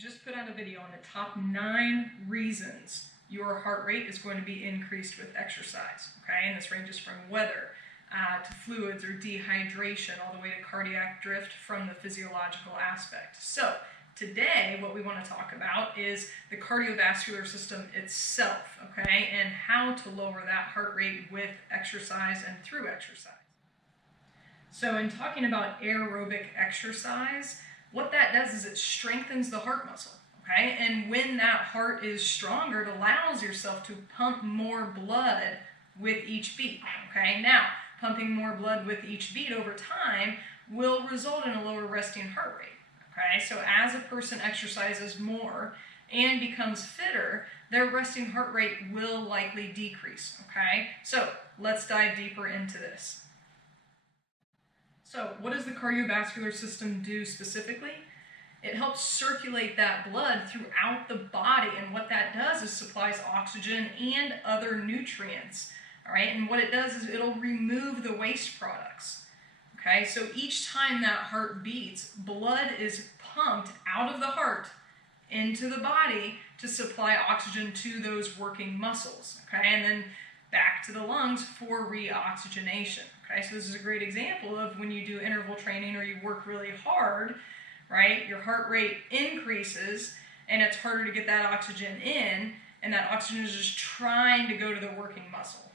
just put out a video on the top 9 reasons your heart rate is going to be increased with exercise, okay? And this ranges from weather to fluids or dehydration, all the way to cardiac drift from the physiological aspect. So today, what we want to talk about is the cardiovascular system itself, okay? And how to lower that heart rate with exercise and through exercise. So in talking about aerobic exercise, what that does is it strengthens the heart muscle, okay? And when that heart is stronger, it allows yourself to pump more blood with each beat, okay? Now, pumping more blood with each beat over time will result in a lower resting heart rate, okay? So as a person exercises more and becomes fitter, their resting heart rate will likely decrease, okay? So let's dive deeper into this. So what does the cardiovascular system do specifically? It helps circulate that blood throughout the body, and what that does is supplies oxygen and other nutrients, all right? And what it does is it'll remove the waste products, okay? So each time that heart beats, blood is pumped out of the heart into the body to supply oxygen to those working muscles, okay? And then back to the lungs for reoxygenation. Okay, so this is a great example of when you do interval training or you work really hard, right? Your heart rate increases and it's harder to get that oxygen in, and that oxygen is just trying to go to the working muscle.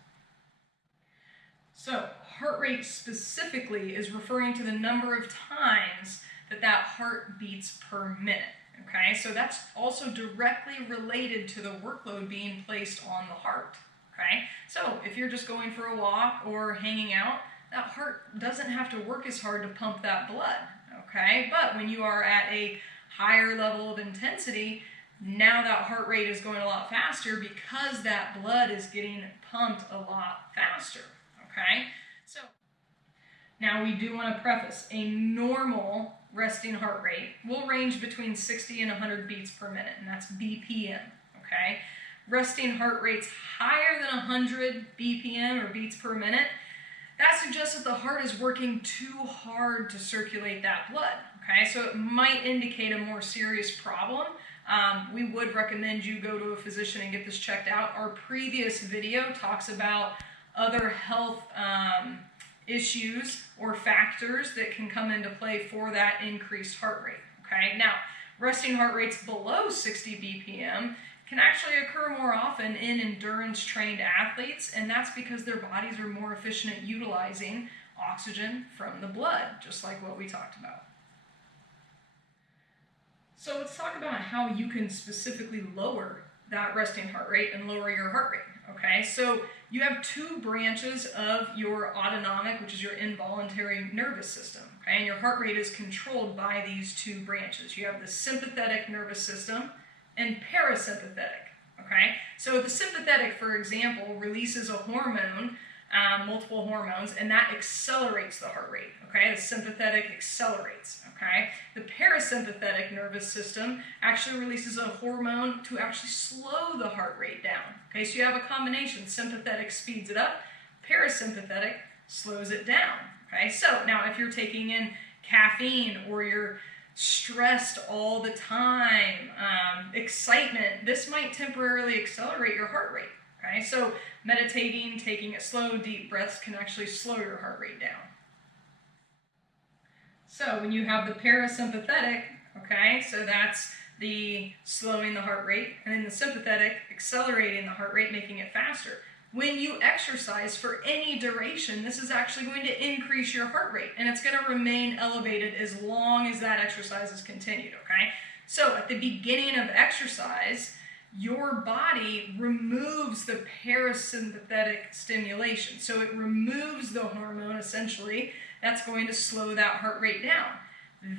So heart rate specifically is referring to the number of times that heart beats per minute. Okay, so that's also directly related to the workload being placed on the heart. Okay, so if you're just going for a walk or hanging out, that heart doesn't have to work as hard to pump that blood, okay? But when you are at a higher level of intensity, now that heart rate is going a lot faster because that blood is getting pumped a lot faster, okay? So now we do want to preface, a normal resting heart rate will range between 60 and 100 beats per minute, and that's BPM, okay? Resting heart rates higher than 100 BPM or beats per minute, that suggests that the heart is working too hard to circulate that blood, okay? So it might indicate a more serious problem. We would recommend you go to a physician and get this checked out. Our previous video talks about other health issues or factors that can come into play for that increased heart rate, okay? Now, resting heart rates below 60 BPM can actually occur more often in endurance-trained athletes, and that's because their bodies are more efficient at utilizing oxygen from the blood, just like what we talked about. So let's talk about how you can specifically lower that resting heart rate and lower your heart rate, okay? So you have 2 branches of your autonomic, which is your involuntary nervous system, okay? And your heart rate is controlled by these 2 branches. You have the sympathetic nervous system and parasympathetic, okay? So the sympathetic, for example, releases a hormone, multiple hormones, and that accelerates the heart rate, okay? The sympathetic accelerates, okay? The parasympathetic nervous system actually releases a hormone to actually slow the heart rate down, okay? So you have a combination. Sympathetic speeds it up, parasympathetic slows it down, okay? So now if you're taking in caffeine or you're stressed all the time, excitement, this might temporarily accelerate your heart rate, okay? So meditating, taking it slow, deep breaths can actually slow your heart rate down. So when you have the parasympathetic, okay, so that's the slowing the heart rate, and then the sympathetic accelerating the heart rate, making it faster. When you exercise for any duration, this is actually going to increase your heart rate, and it's going to remain elevated as long as that exercise is continued, okay? So at the beginning of exercise, your body removes the parasympathetic stimulation. So it removes the hormone, essentially, that's going to slow that heart rate down.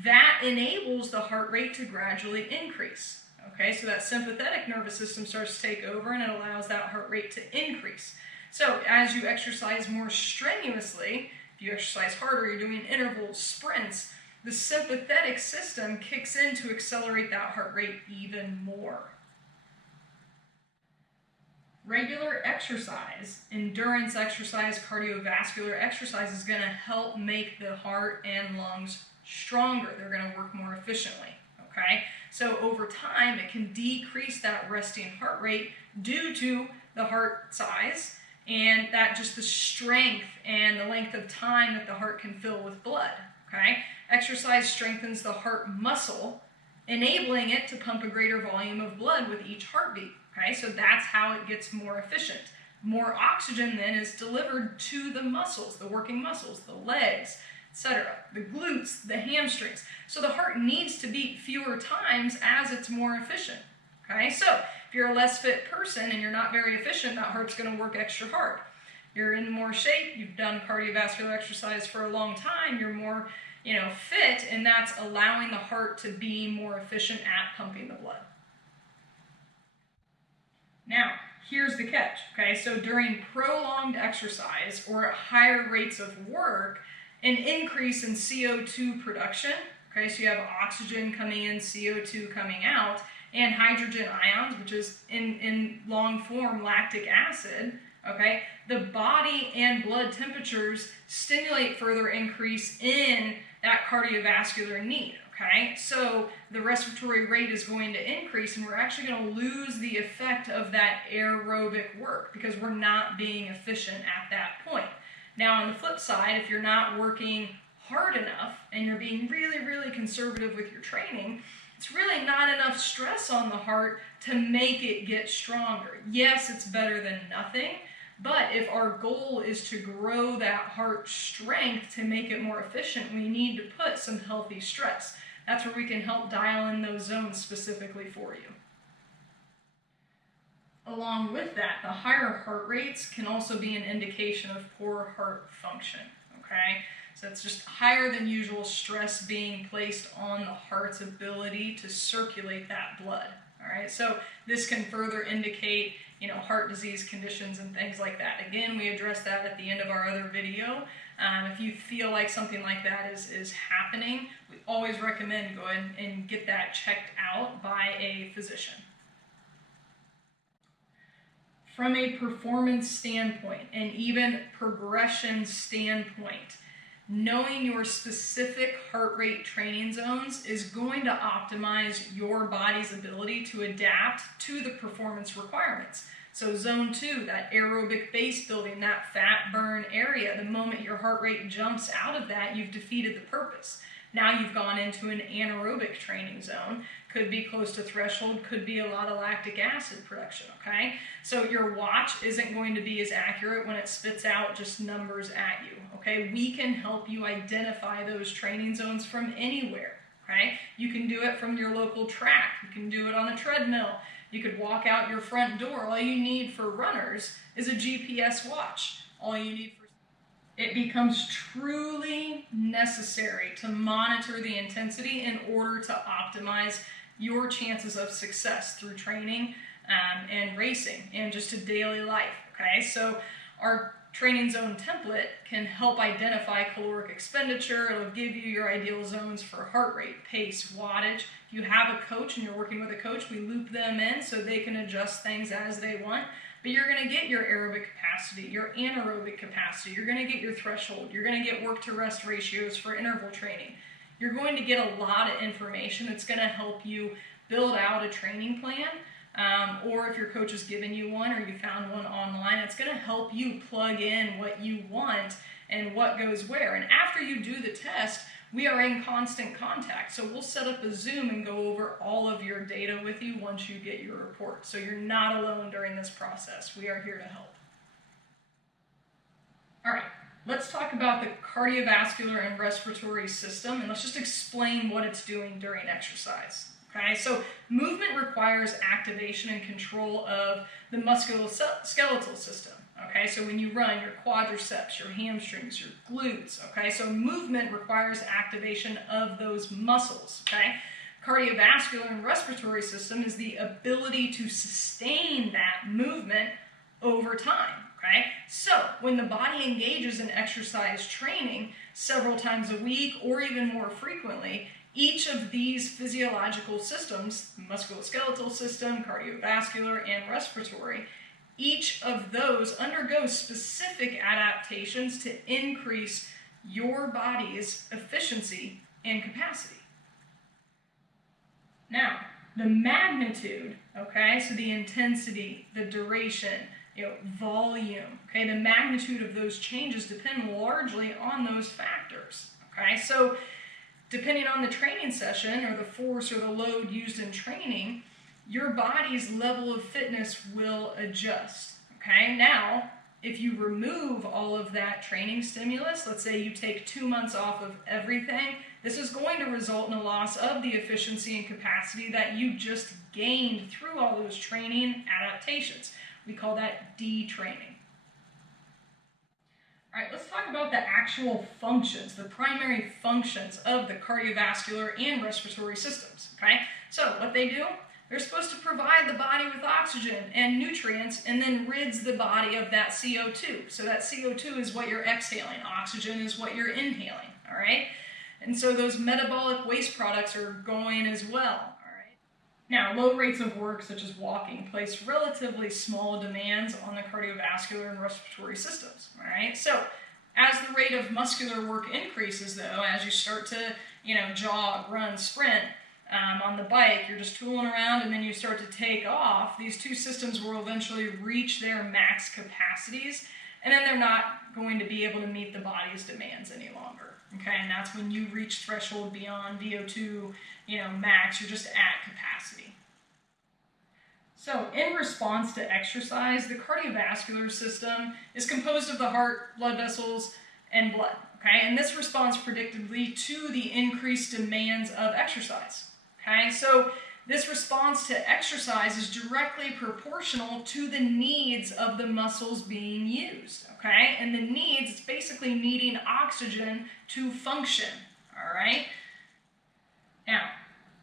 That enables the heart rate to gradually increase. Okay, so that sympathetic nervous system starts to take over and it allows that heart rate to increase. So as you exercise more strenuously, if you exercise harder, you're doing intervals, sprints, the sympathetic system kicks in to accelerate that heart rate even more. Regular exercise, endurance exercise, cardiovascular exercise is going to help make the heart and lungs stronger. They're going to work more efficiently. okay? So over time, it can decrease that resting heart rate due to the heart size and that just the strength and the length of time that the heart can fill with blood, okay? Exercise strengthens the heart muscle, enabling it to pump a greater volume of blood with each heartbeat, okay? So that's how it gets more efficient. More oxygen then is delivered to the muscles, the working muscles, the legs, etc., the glutes, the hamstrings. So the heart needs to beat fewer times as it's more efficient, okay? So if you're a less fit person and you're not very efficient, that heart's going to work extra hard. You're in more shape, you've done cardiovascular exercise for a long time, you're more, fit, and that's allowing the heart to be more efficient at pumping the blood. Now, here's the catch, okay? So during prolonged exercise or at higher rates of work, an increase in CO2 production, okay, so you have oxygen coming in, CO2 coming out, and hydrogen ions, which is in long form lactic acid, okay, the body and blood temperatures stimulate further increase in that cardiovascular need, okay? So the respiratory rate is going to increase and we're actually going to lose the effect of that aerobic work because we're not being efficient at that point. Now on the flip side, if you're not working hard enough and you're being really, really conservative with your training, it's really not enough stress on the heart to make it get stronger. Yes, it's better than nothing, but if our goal is to grow that heart strength to make it more efficient, we need to put some healthy stress. That's where we can help dial in those zones specifically for you. Along with that, the higher heart rates can also be an indication of poor heart function, okay? So it's just higher than usual stress being placed on the heart's ability to circulate that blood, all right? So this can further indicate, heart disease conditions and things like that. Again, we addressed that at the end of our other video. If you feel like something like that is happening, we always recommend go ahead and get that checked out by a physician. From a performance standpoint and even progression standpoint, knowing your specific heart rate training zones is going to optimize your body's ability to adapt to the performance requirements. So zone 2, that aerobic base building, that fat burn area, the moment your heart rate jumps out of that, you've defeated the purpose. Now you've gone into an anaerobic training zone, could be close to threshold, could be a lot of lactic acid production, okay? So your watch isn't going to be as accurate when it spits out just numbers at you, okay? We can help you identify those training zones from anywhere, okay? You can do it from your local track, you can do it on a treadmill, you could walk out your front door. All you need for runners is a GPS watch. All you need for it becomes truly necessary to monitor the intensity in order to optimize your chances of success through training and racing and just a daily life, okay? So our training zone template can help identify caloric expenditure. It'll give you your ideal zones for heart rate, pace, wattage. If you have a coach and you're working with a coach, we loop them in so they can adjust things as they want. But you're going to get your aerobic capacity, your anaerobic capacity, you're going to get your threshold, you're going to get work to rest ratios for interval training. You're going to get a lot of information that's going to help you build out a training plan, or if your coach has given you one or you found one online, it's going to help you plug in what you want and what goes where. And after you do the test, we are in constant contact. So we'll set up a Zoom and go over all of your data with you once you get your report. So you're not alone during this process. We are here to help. All right, let's talk about the cardiovascular and respiratory system, and let's just explain what it's doing during exercise. Okay, so movement requires activation and control of the musculoskeletal system. Okay, so when you run, your quadriceps, your hamstrings, your glutes. Okay, so movement requires activation of those muscles. Okay, cardiovascular and respiratory system is the ability to sustain that movement over time. Okay, so when the body engages in exercise training several times a week or even more frequently, each of these physiological systems, musculoskeletal system, cardiovascular, and respiratory, each of those undergoes specific adaptations to increase your body's efficiency and capacity. Now, the magnitude, okay, so the intensity, the duration, volume, okay, the magnitude of those changes depend largely on those factors, okay? So depending on the training session or the force or the load used in training, your body's level of fitness will adjust, okay? Now, if you remove all of that training stimulus, let's say you take 2 months off of everything, this is going to result in a loss of the efficiency and capacity that you just gained through all those training adaptations. We call that detraining. All right, let's talk about the actual functions, the primary functions of the cardiovascular and respiratory systems, okay? So what they do, they're supposed to provide the body with oxygen and nutrients and then rids the body of that CO2. So that CO2 is what you're exhaling, oxygen is what you're inhaling, all right? And so those metabolic waste products are going as well, all right? Now, low rates of work, such as walking, place relatively small demands on the cardiovascular and respiratory systems, all right? So as the rate of muscular work increases, though, as you start to, jog, run, sprint, on the bike, you're just tooling around and then you start to take off, these two systems will eventually reach their max capacities and then they're not going to be able to meet the body's demands any longer, okay? And that's when you reach threshold beyond VO2, max, you're just at capacity. So in response to exercise, the cardiovascular system is composed of the heart, blood vessels, and blood, okay? And this responds predictably to the increased demands of exercise. Okay, so this response to exercise is directly proportional to the needs of the muscles being used, okay? And the needs, it's basically needing oxygen to function, all right? Now,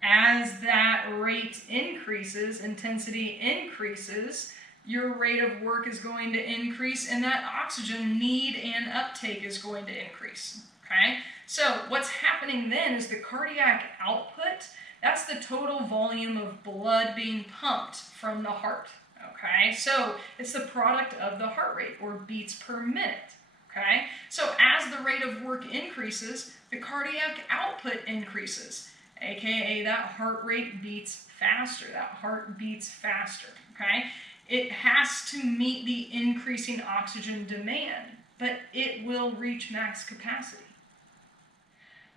as that rate increases, intensity increases, your rate of work is going to increase and that oxygen need and uptake is going to increase, okay? So what's happening then is the cardiac output, that's the total volume of blood being pumped from the heart, okay? So it's the product of the heart rate, or beats per minute, okay? So as the rate of work increases, the cardiac output increases, aka that heart rate beats faster, that heart beats faster, okay? It has to meet the increasing oxygen demand, but it will reach max capacity.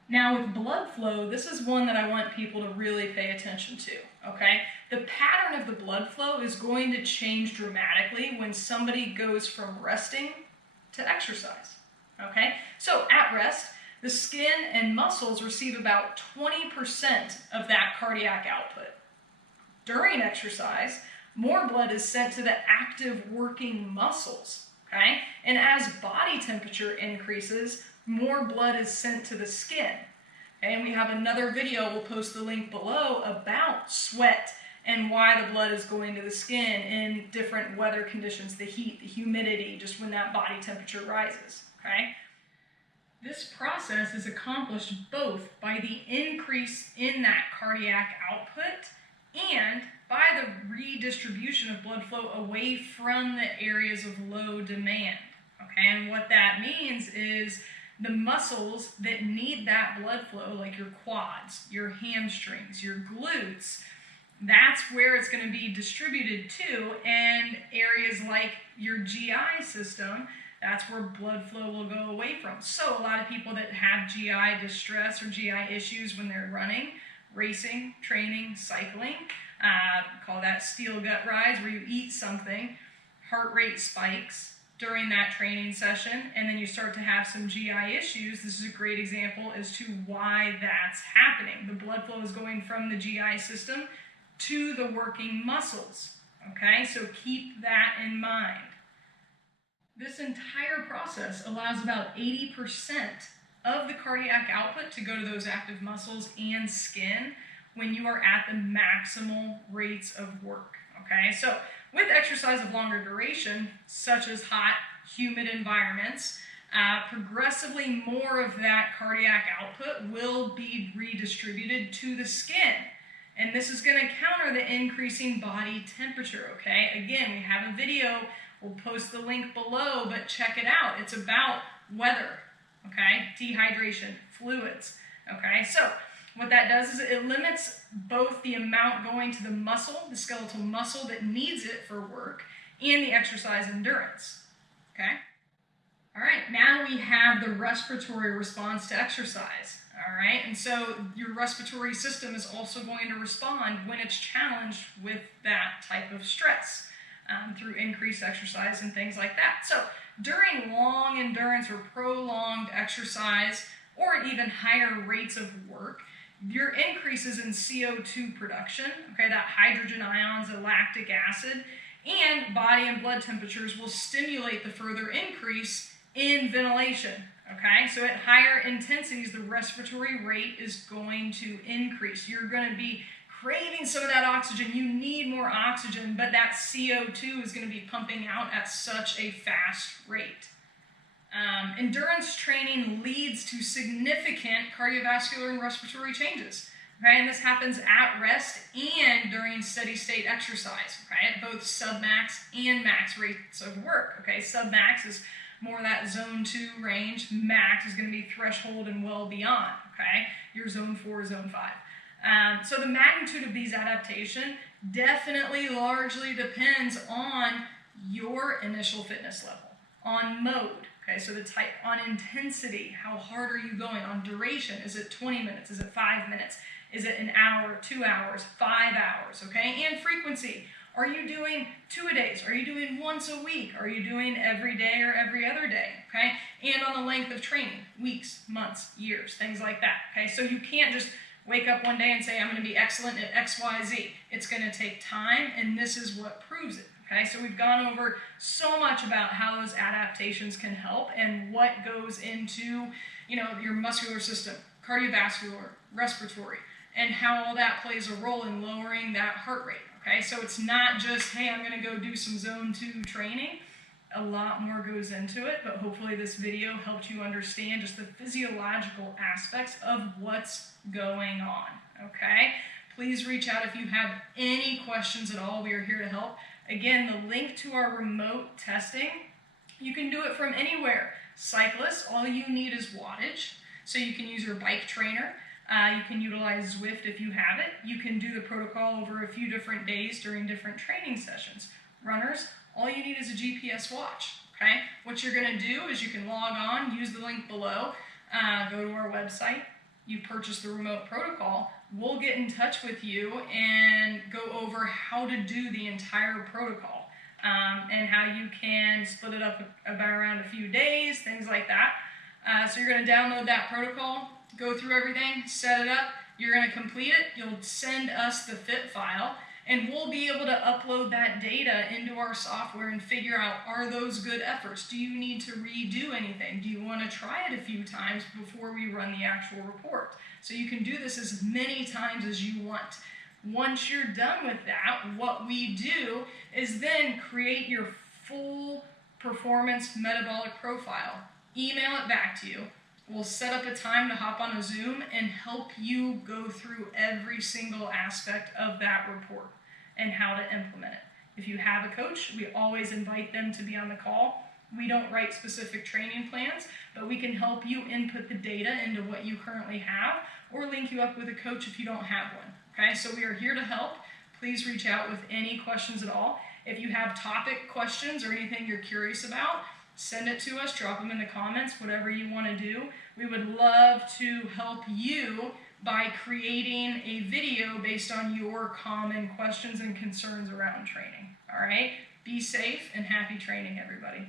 Now with blood flow, this is one that I want people to really pay attention to, okay? The pattern of the blood flow is going to change dramatically when somebody goes from resting to exercise, okay? So at rest, the skin and muscles receive about 20% of that cardiac output. During exercise, more blood is sent to the active working muscles, okay? And as body temperature increases, more blood is sent to the skin. Okay? And we have another video, we'll post the link below, about sweat and why the blood is going to the skin in different weather conditions, the heat, the humidity, just when that body temperature rises, okay? This process is accomplished both by the increase in that cardiac output and by the redistribution of blood flow away from the areas of low demand, okay? And what that means is the muscles that need that blood flow, like your quads, your hamstrings, your glutes, that's where it's going to be distributed to, and areas like your GI system, that's where blood flow will go away from. So a lot of people that have GI distress or GI issues when they're running, racing, training, cycling, call that steel gut rides, where you eat something, heart rate spikes during that training session, and then you start to have some GI issues. This is a great example as to why that's happening. The blood flow is going from the GI system to the working muscles, okay? So keep that in mind. This entire process allows about 80% of the cardiac output to go to those active muscles and skin when you are at the maximal rates of work, okay? So with exercise of longer duration, such as hot, humid environments, progressively more of that cardiac output will be redistributed to the skin. And this is going to counter the increasing body temperature, okay? Again, we have a video, we'll post the link below, but check it out. It's about weather, okay? Dehydration, fluids, okay? So What that does is it limits both the amount going to the muscle, the skeletal muscle that needs it for work, and the exercise endurance. Okay? All right, now we have the respiratory response to exercise. All right, and so your respiratory system is also going to respond when it's challenged with that type of stress through increased exercise and things like that. So during long endurance or prolonged exercise, or even higher rates of work, your increases in CO2 production, okay, that hydrogen ions, the lactic acid, and body and blood temperatures will stimulate the further increase in ventilation. Okay, so at higher intensities, the respiratory rate is going to increase. You're going to be craving some of that oxygen. You need more oxygen, but that CO2 is going to be pumping out at such a fast rate. Endurance training leads to significant cardiovascular and respiratory changes. Okay, and this happens at rest and during steady state exercise, okay, at both submax and max rates of work. Okay, submax is more that zone 2 range. Max is going to be threshold and well beyond. Okay, your zone 4, zone 5. So the magnitude of these adaptations definitely largely depends on your initial fitness level, on mode. Okay, so the type, on intensity, how hard are you going? On duration, is it 20 minutes? Is it 5 minutes? Is it an hour, 2 hours, 5 hours? Okay, and frequency. Are you doing 2 a days? Are you doing once a week? Are you doing every day or every other day? Okay, and on the length of training, weeks, months, years, things like that. Okay, so you can't just wake up one day and say, I'm going to be excellent at X, Y, Z. It's going to take time, and this is what proves it. Okay, so we've gone over so much about how those adaptations can help and what goes into, your muscular system, cardiovascular, respiratory, and how all that plays a role in lowering that heart rate. Okay, so it's not just, hey, I'm going to go do some zone 2 training. A lot more goes into it, but hopefully this video helped you understand just the physiological aspects of what's going on. Okay, please reach out if you have any questions at all. We are here to help. Again, the link to our remote testing, you can do it from anywhere. Cyclists, all you need is wattage, so you can use your bike trainer. You can utilize Zwift if you have it. You can do the protocol over a few different days during different training sessions. Runners, all you need is a GPS watch. Okay? What you're going to do is you can log on, use the link below, go to our website, you purchase the remote protocol. We'll get in touch with you and go over how to do the entire protocol and how you can split it up around a few days, things like that. So you're going to download that protocol, go through everything, set it up, you're going to complete it, you'll send us the fit file, and we'll be able to upload that data into our software and figure out, are those good efforts? Do you need to redo anything? Do you want to try it a few times before we run the actual report? So you can do this as many times as you want. Once you're done with that, what we do is then create your full performance metabolic profile. Email it back to you. We'll set up a time to hop on a Zoom and help you go through every single aspect of that report and how to implement it. If you have a coach, we always invite them to be on the call. We don't write specific training plans, but we can help you input the data into what you currently have or link you up with a coach if you don't have one. Okay, so we are here to help. Please reach out with any questions at all. If you have topic questions or anything you're curious about, send it to us, drop them in the comments, whatever you want to do. We would love to help you by creating a video based on your common questions and concerns around training. All right? Be safe and happy training, everybody.